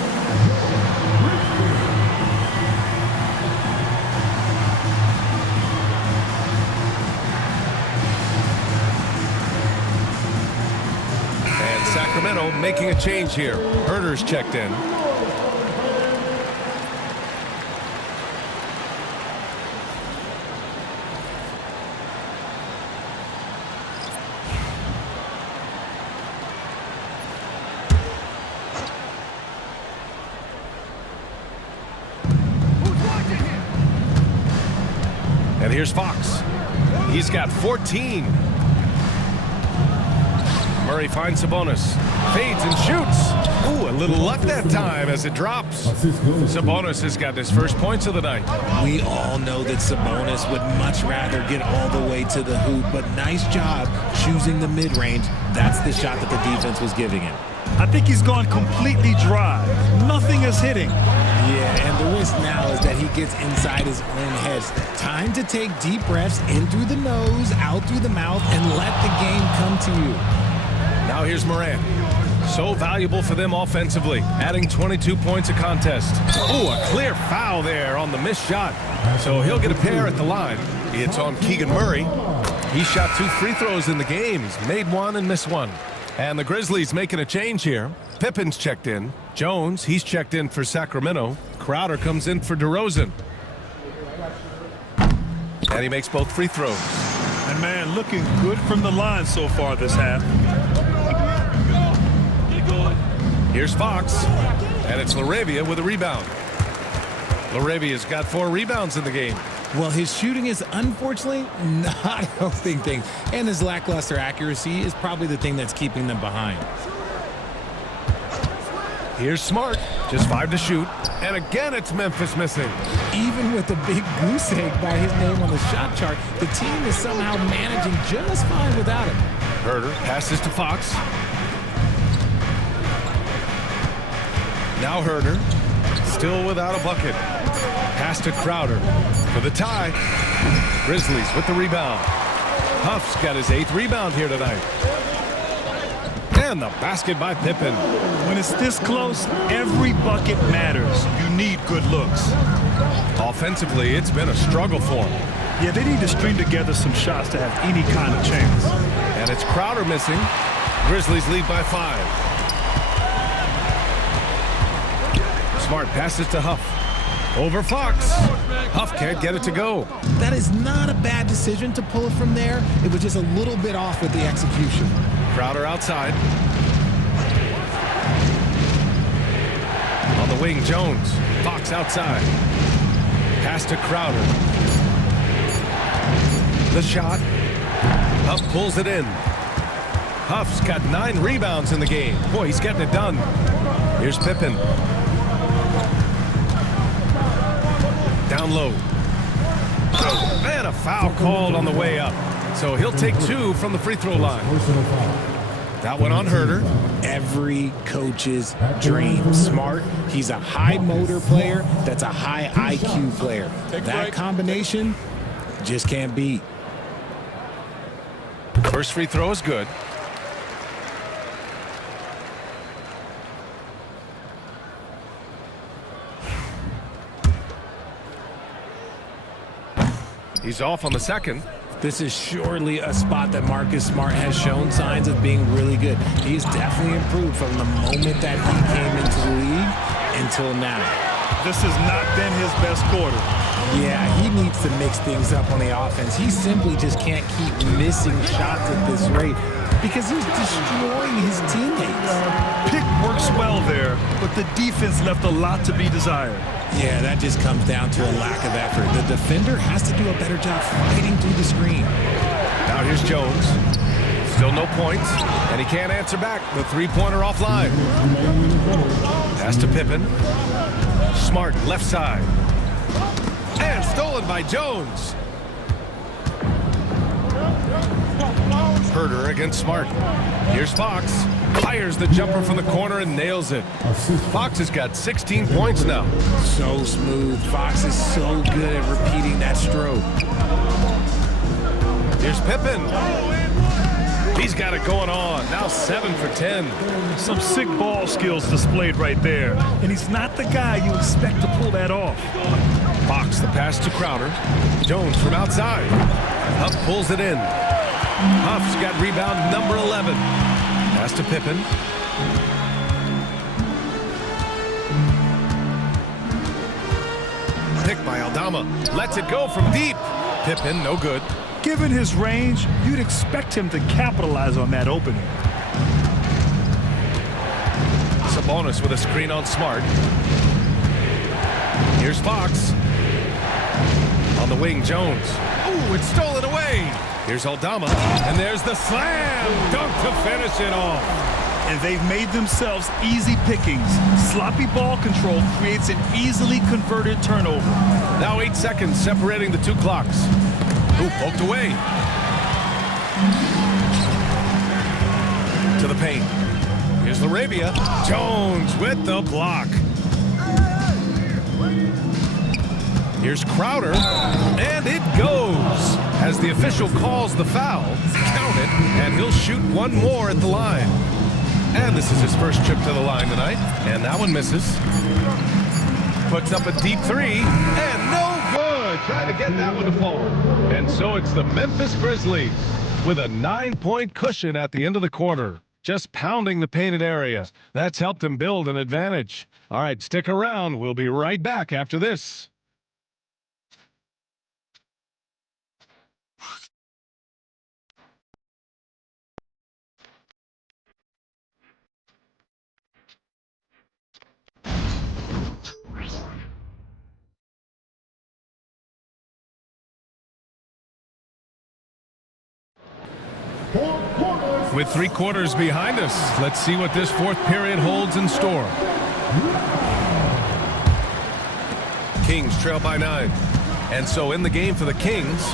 And Sacramento making a change here. Herter's checked in. And here's Fox. He's got 14. Murray finds Sabonis. Fades and shoots. Ooh, a little luck that time as it drops. Sabonis has got his first points of the night. We all know that Sabonis would much rather get all the way to the hoop, but nice job choosing the mid-range. That's the shot that the defense was giving him. I think he's gone completely dry. Nothing is hitting. Yeah, and the risk now is that he gets inside his own head. Time to take deep breaths in through the nose, out through the mouth, and let the game come to you. Now here's Morant. So valuable for them offensively, adding 22 points a contest. Ooh, a clear foul there on the missed shot. So he'll get a pair at the line. It's on Keegan Murray. He shot 2 free throws in the game. He's made 1 and missed 1. And the Grizzlies making a change here. Pippen's checked in. Jones, he's checked in for Sacramento. Crowder comes in for DeRozan. And he makes both free throws. And man, looking good from the line so far this half. Here's Fox. And it's LaRavia with a rebound. LaRavia's got 4 rebounds in the game. Well, his shooting is unfortunately not helping things, and his lackluster accuracy is probably the thing that's keeping them behind. Here's Smart, just 5 to shoot, and again it's Memphis missing. Even with a big goose egg by his name on the shot chart, the team is somehow managing just fine without him. Herter passes to Fox. Now Herter, still without a bucket. Pass to Crowder for the tie. Grizzlies with the rebound. Huff's got his 8th rebound here tonight. And the basket by Pippen. When it's this close, every bucket matters. You need good looks. Offensively, it's been a struggle for him. Yeah, they need to string together some shots to have any kind of chance. And it's Crowder missing. Grizzlies lead by 5. Smart passes to Huff. Over Fox. Huff can't get it to go. That is not a bad decision to pull it from there. It was just a little bit off with the execution. Crowder outside. On the wing, Jones. Fox outside. Pass to Crowder. The shot. Huff pulls it in. Huff's got 9 rebounds in the game. Boy, he's getting it done. Here's Pippen. Down low. And a foul called on the way up. So he'll take 2 from the free throw line. That one on Herter. Every coach's dream. Smart. He's a high motor player. That's a high IQ player. That combination just can't beat. First free throw is good. He's off on the second. This is surely a spot that Marcus Smart has shown signs of being really good. He's definitely improved from the moment that he came into the league until now. This has not been his best quarter. Yeah, he needs to mix things up on the offense. He simply just can't keep missing shots at this rate because he's destroying his teammates. Pick works well there, but the defense left a lot to be desired. Yeah, that just comes down to a lack of effort. The defender has to do a better job fighting through the screen. Now here's Jones. Still no points, and he can't answer back. The three-pointer offline. Pass to Pippen. Smart left side. And stolen by Jones. Herter against Smart. Here's Fox. Fires the jumper from the corner and nails it. Fox has got 16 points now. So smooth. Fox is so good at repeating that stroke. Here's Pippen. He's got it going on. Now 7 for 10. Some sick ball skills displayed right there. And he's not the guy you expect to pull that off. Fox the pass to Crowder. Jones from outside. Huff pulls it in. Huff's got rebound number 11. Pass to Pippen. Pick by Aldama. Lets it go from deep. Pippen, no good. Given his range, you'd expect him to capitalize on that opening. Sabonis with a screen on Smart. Here's Fox. On the wing, Jones. Ooh, it's stolen away. Here's Aldama, and there's the slam dunk to finish it off. and they've made themselves easy pickings. Sloppy ball control creates an easily converted turnover. Now 8 seconds separating the two clocks. Ooh, poked away. To the paint. Here's Laravia. Jones with the block. Here's Crowder, and it goes. As the official calls the foul, count it, and he'll shoot one more at the line. And this is his first trip to the line tonight, and that one misses. Puts up a deep three, and no good. Trying to get that one to fall. And so it's the Memphis Grizzlies with a 9-point cushion at the end of the quarter. Just pounding the painted area. That's helped him build an advantage. All right, stick around. We'll be right back after this. With 3 quarters behind us, let's see what this fourth period holds in store. Kings trail by 9. And so in the game for the Kings,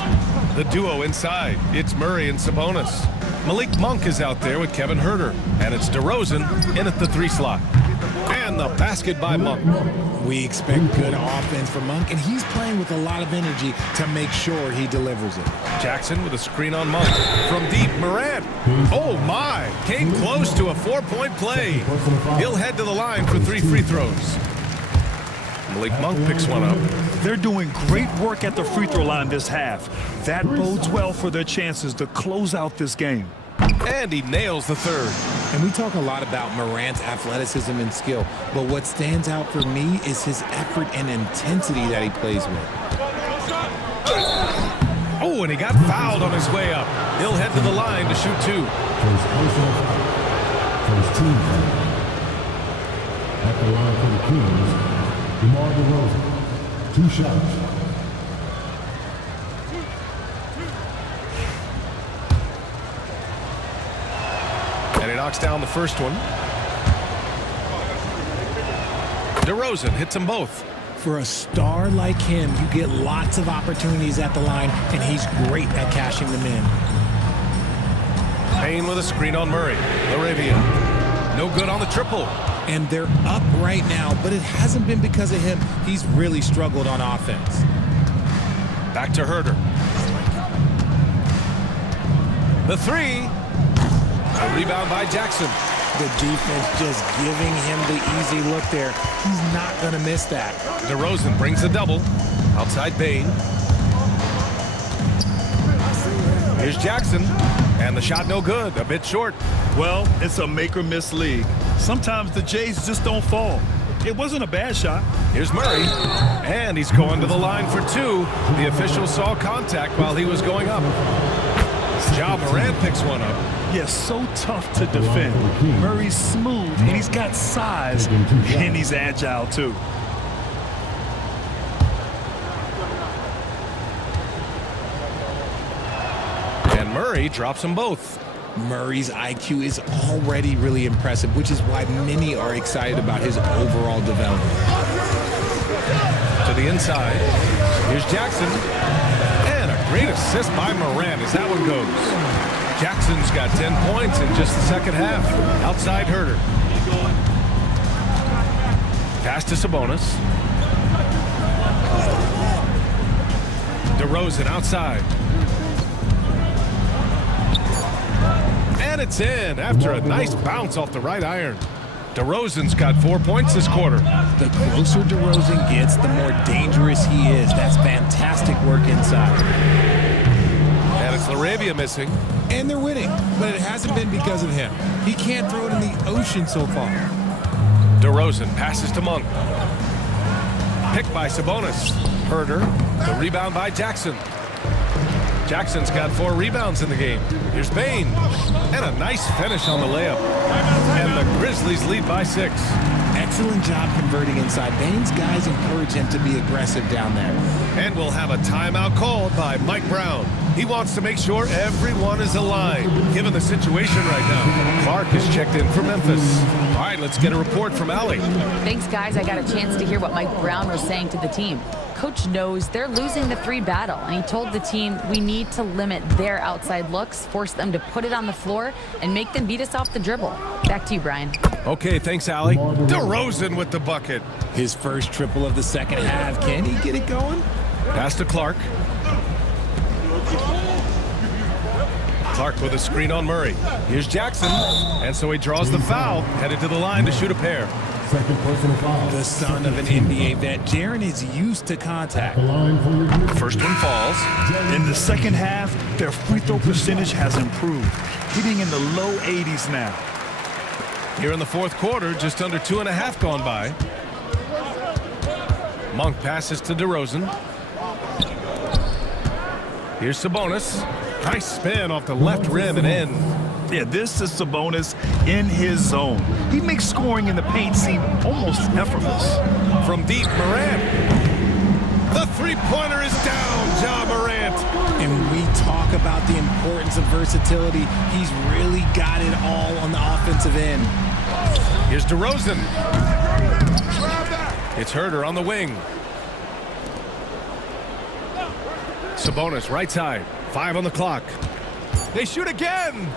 the duo inside. It's Murray and Sabonis. Malik Monk is out there with Kevin Huerter. And it's DeRozan in at the 3 slot. And the basket by Monk. We expect good offense from Monk, and he's playing with a lot of energy to make sure he delivers it. Jackson with a screen on Monk. From deep, Morant. Oh, my. Came close to a 4-point play. He'll head to the line for 3 free throws. Malik Monk picks one up. They're doing great work at the free throw line this half. That bodes well for their chances to close out this game. And he nails the third. And we talk a lot about Morant's athleticism and skill, but what stands out for me is his effort and intensity that he plays with. Oh, and he got fouled on his way up. He'll head to the line to shoot 2. First team foul. At the line for the Kings, DeMar DeRozan. 2 shots. And he knocks down the first one. DeRozan hits them both. For a star like him, you get lots of opportunities at the line, and he's great at cashing them in. Payne with a screen on Murray. Laravia. No good on the triple. And they're up right now, but it hasn't been because of him. He's really struggled on offense. Back to Huerter. The 3. A rebound by Jackson. The defense just giving him the easy look there. He's not going to miss that. DeRozan brings a double. Outside Payne. Here's Jackson. And the shot no good. A bit short. Well, it's a make-or-miss league. Sometimes the Jays just don't fall. It wasn't a bad shot. Here's Murray. And he's going to the line for 2. The official saw contact while he was going up. Ja Morant picks one up. Yes, so tough to defend. Murray's smooth, and he's got size, and he's agile, too. And Murray drops them both. Murray's IQ is already really impressive, which is why many are excited about his overall development. To the inside. Here's Jackson. And a great assist by Morant as that one goes. Jackson's got 10 points in just the second half. Outside Huerter. Pass to Sabonis. DeRozan outside. And it's in after a nice bounce off the right iron. DeRozan's got 4 points this quarter. The closer DeRozan gets, the more dangerous he is. That's fantastic work inside. And it's Laravia missing. And they're winning, but it hasn't been because of him. He can't throw it in the ocean so far. DeRozan passes to Monk. Picked by Sabonis. Huerter. The rebound by Jackson. Jackson's got 4 rebounds in the game. Here's Payne. And a nice finish on the layup. And the Grizzlies lead by 6. excellent job converting inside. Bane's guys encourage him to be aggressive down there. And we'll have a timeout called by Mike Brown. He wants to make sure everyone is aligned, given the situation right now. Clark is checked in for Memphis. All right, let's get a report from Allie. Thanks, guys. I got a chance to hear what Mike Brown was saying to the team. Coach knows they're losing the 3 battle, and he told the team we need to limit their outside looks, force them to put it on the floor, and make them beat us off the dribble. Back to you, Brian. Okay, thanks, Allie. DeRozan with the bucket. His first triple of the second half. Can he get it going? Pass to Clark. Clark with a screen on Murray. Here's Jackson. And so he draws the foul, headed to the line to shoot a pair. Second personal foul. The son of an NBA vet, Jaren is used to contact. The line for review. First one falls. In the second half, their free throw percentage has improved, hitting in the low 80s now. Here in the fourth quarter, just under 2.5 gone by. Monk passes to DeRozan. Here's Sabonis. Nice spin off the left rim and in. Yeah, this is Sabonis in his zone. He makes scoring in the paint seem almost effortless. From deep, Morant. The three-pointer is down, Ja Morant. And we talk about the importance of versatility. He's really got it all on the offensive end. Here's DeRozan. It's Herder on the wing. Sabonis right side. 5 on the clock. They shoot again.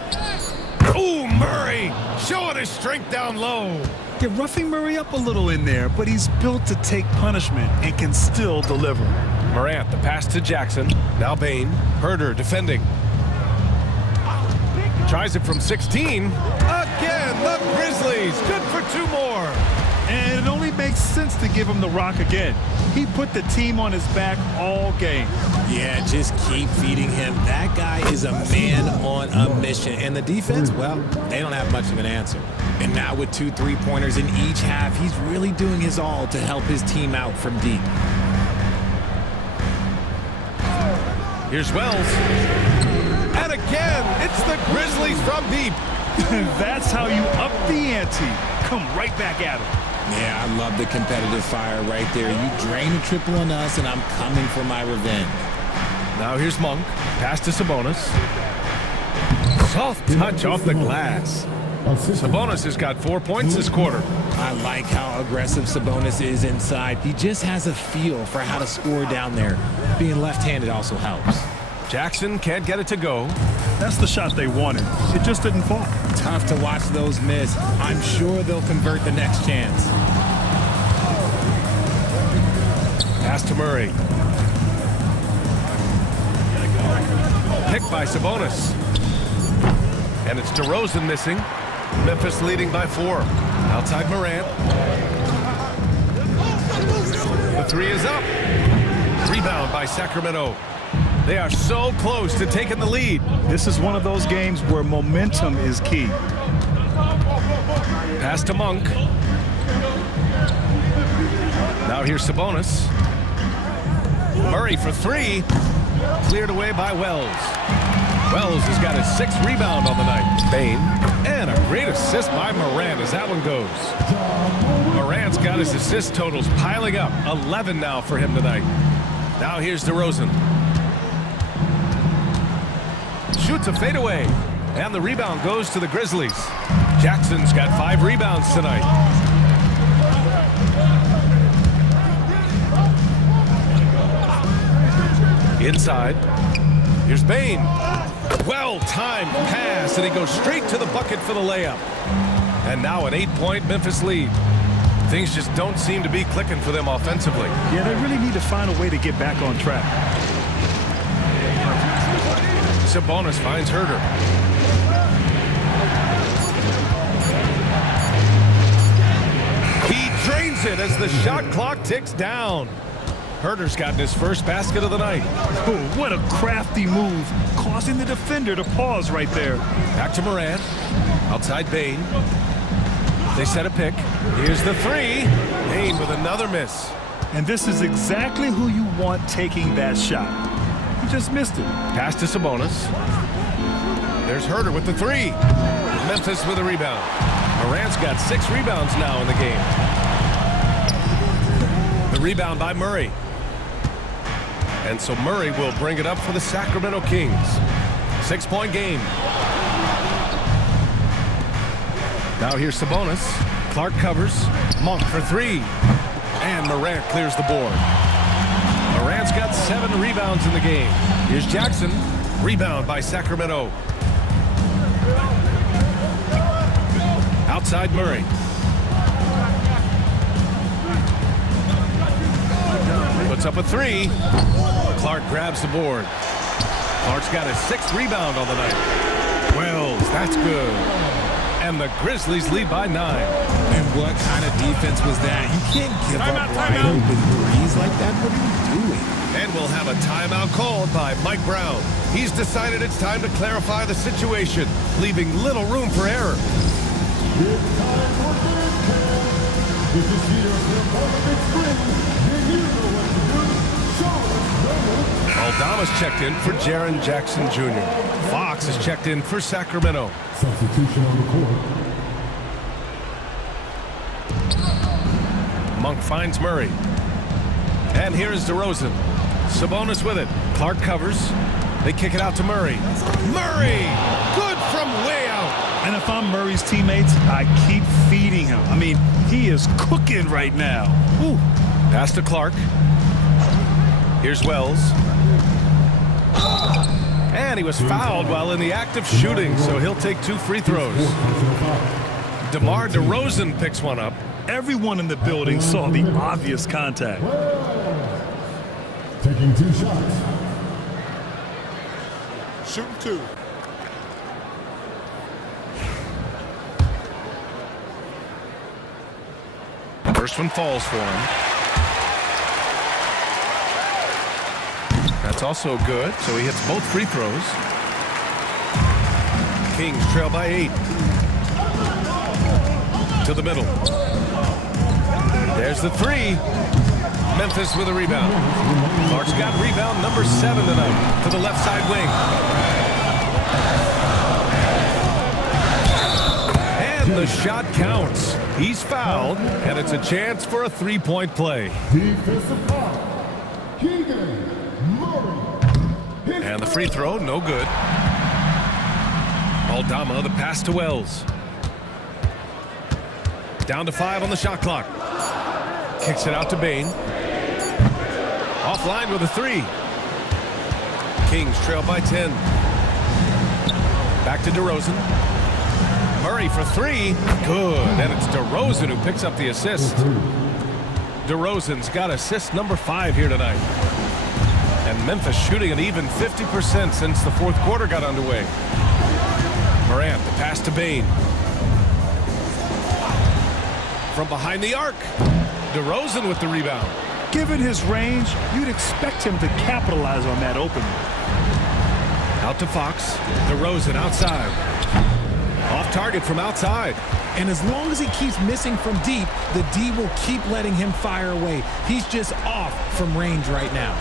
Ooh, Murray showing his strength down low. They're roughing Murray up a little in there, but he's built to take punishment and can still deliver. Morant, the pass to Jackson. Now Bane. Herder defending. Tries it from 16. Again, the Grizzlies. Good for 2 more. And it only makes sense to give him the rock again. He put the team on his back all game. Yeah, just keep feeding him. That guy is a man on a mission. And the defense, well, they don't have much of an answer. And now with 2 3-pointers in each half, he's really doing his all to help his team out from deep. Here's Wells. And again, it's the Grizzlies from deep. That's how you up the ante. Come right back at him. Yeah, I love the competitive fire right there. You drain a triple on us, and I'm coming for my revenge. Now here's Monk. Pass to Sabonis. Soft touch off the glass. Sabonis has got 4 points this quarter. I like how aggressive Sabonis is inside. He just has a feel for how to score down there. Being left-handed also helps. Jackson can't get it to go. That's the shot they wanted. It just didn't fall. Tough to watch those miss. I'm sure they'll convert the next chance. Pass to Murray. Picked by Sabonis. And it's DeRozan missing. Memphis leading by 4. Outside Morant. The 3 is up. Rebound by Sacramento. They are so close to taking the lead. This is one of those games where momentum is key. Pass to Monk. Now here's Sabonis. Murray for 3. Cleared away by Wells. Wells has got his 6th rebound on the night. Bane. And a great assist by Morant as that one goes. Morant's got his assist totals piling up. 11 now for him tonight. Now here's DeRozan. Shoots a fadeaway. And the rebound goes to the Grizzlies. Jackson's got 5 rebounds tonight. Inside. Here's Bane. Well-timed pass, and he goes straight to the bucket for the layup. And now an 8-point Memphis lead. Things just don't seem to be clicking for them offensively. Yeah, they really need to find a way to get back on track. Sabonis finds Herder. He drains it as the shot clock ticks down. Herder's gotten his first basket of the night. Ooh, what a crafty move, causing the defender to pause right there. Back to Morant. Outside Bane. They set a pick. Here's the 3. Bane with another miss. And this is exactly who you want taking that shot. He just missed it. Pass to Sabonis. There's Herder with the 3. Memphis with a rebound. Morant's got 6 rebounds now in the game. Rebound by Murray. And so Murray will bring it up for the Sacramento Kings. 6-point game. Now here's Sabonis. Clark covers. Monk for 3. And Morant clears the board. Morant's got 7 rebounds in the game. Here's Jackson. Rebound by Sacramento. Outside Murray. Puts up a 3. Clark grabs the board. Clark's got his 6th rebound on the night. Wells, that's good. And the Grizzlies lead by 9. And what kind of defense was that? You can't give up wide open threes like that. What are you doing? And we'll have a timeout called by Mike Brown. He's decided it's time to clarify the situation, leaving little room for error. It's time for this game. This is here for Olympic Spring. And you know what to do. Show us. Aldama's checked in for Jaren Jackson Jr. Fox is checked in for Sacramento. Substitution on the court. Monk finds Murray. And here is DeRozan. Sabonis with it. Clark covers. They kick it out to Murray. Murray! Good from way out. And if I'm Murray's teammates, I keep feeding him. I mean, he is cooking right now. Ooh. Pass to Clark. Here's Wells. And he was fouled while in the act of shooting, so he'll take 2 free throws. DeMar DeRozan picks one up. Everyone in the building saw the obvious contact. Taking 2 shots. Shooting 2. First one falls for him. That's also good, so he hits both free throws. Kings trail by 8. To the middle. There's the 3. Memphis with a rebound. Clark's got rebound number 7 tonight to the left side wing. And the shot counts. He's fouled, and it's a chance for a 3-point play. Defensive foul. Keegan Murray. And the free throw, no good. Aldama, the pass to Wells. Down to 5 on the shot clock. Kicks it out to Bain. Offline with a 3. Kings trail by 10. Back to DeRozan. Murray for 3. Good. And it's DeRozan who picks up the assist. DeRozan's got assist number 5 here tonight. And Memphis shooting an even 50% since the 4th quarter got underway. Morant, the pass to Bain. From behind the arc. DeRozan with the rebound. Given his range, you'd expect him to capitalize on that opening. Out to Fox. DeRozan outside. Off target from outside. And as long as he keeps missing from deep, the D will keep letting him fire away. He's just off from range right now.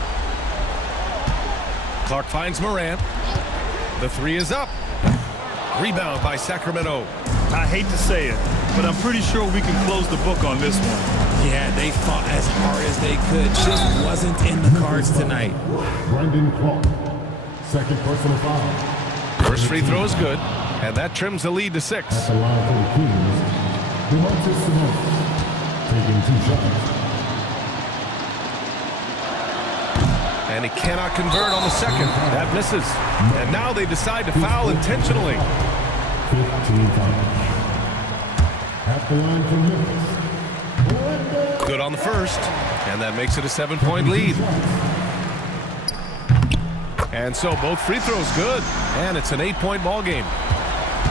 Clark finds Morant. The 3 is up. Rebound by Sacramento. I hate to say it, but I'm pretty sure we can close the book on this one. Yeah, they fought as hard as they could. Just wasn't in the cards tonight. Brandon Clark. Second personal foul. First free throw is good, and that trims the lead to 6. At the line for the Kings. Demontis Sabonis. Taking 2 shots. And he cannot convert on the second. That misses. And now they decide to foul intentionally. 15 fouls. At the line for Memphis. Good on the first. And that makes it a 7-point lead. And so both free throws good. And it's an 8-point ball game.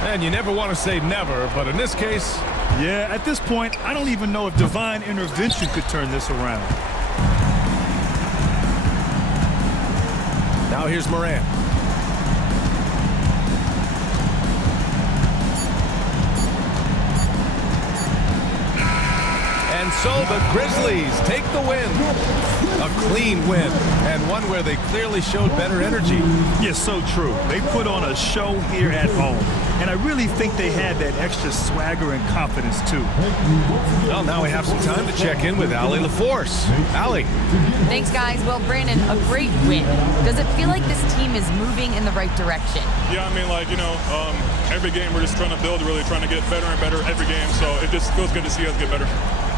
And you never want to say never, but in this case... Yeah, at this point, I don't even know if divine intervention could turn this around. Now here's Morant. And so the Grizzlies take the win. A clean win, and one where they clearly showed better energy. Yeah, so true. They put on a show here at home. And I really think they had that extra swagger and confidence, too. Well, now we have some time to check in with Allie LaForce. Allie. Thanks, guys. Well, Brandon, a great win. Does it feel like this team is moving in the right direction? Yeah, I mean, like, you know, every game we're just trying to build, really trying to get better and better every game. So it just feels good to see us get better.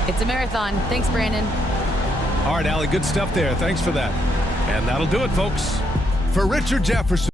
It's a marathon. Thanks, Brandon. All right, Allie, good stuff there. Thanks for that. And that'll do it, folks. For Richard Jefferson.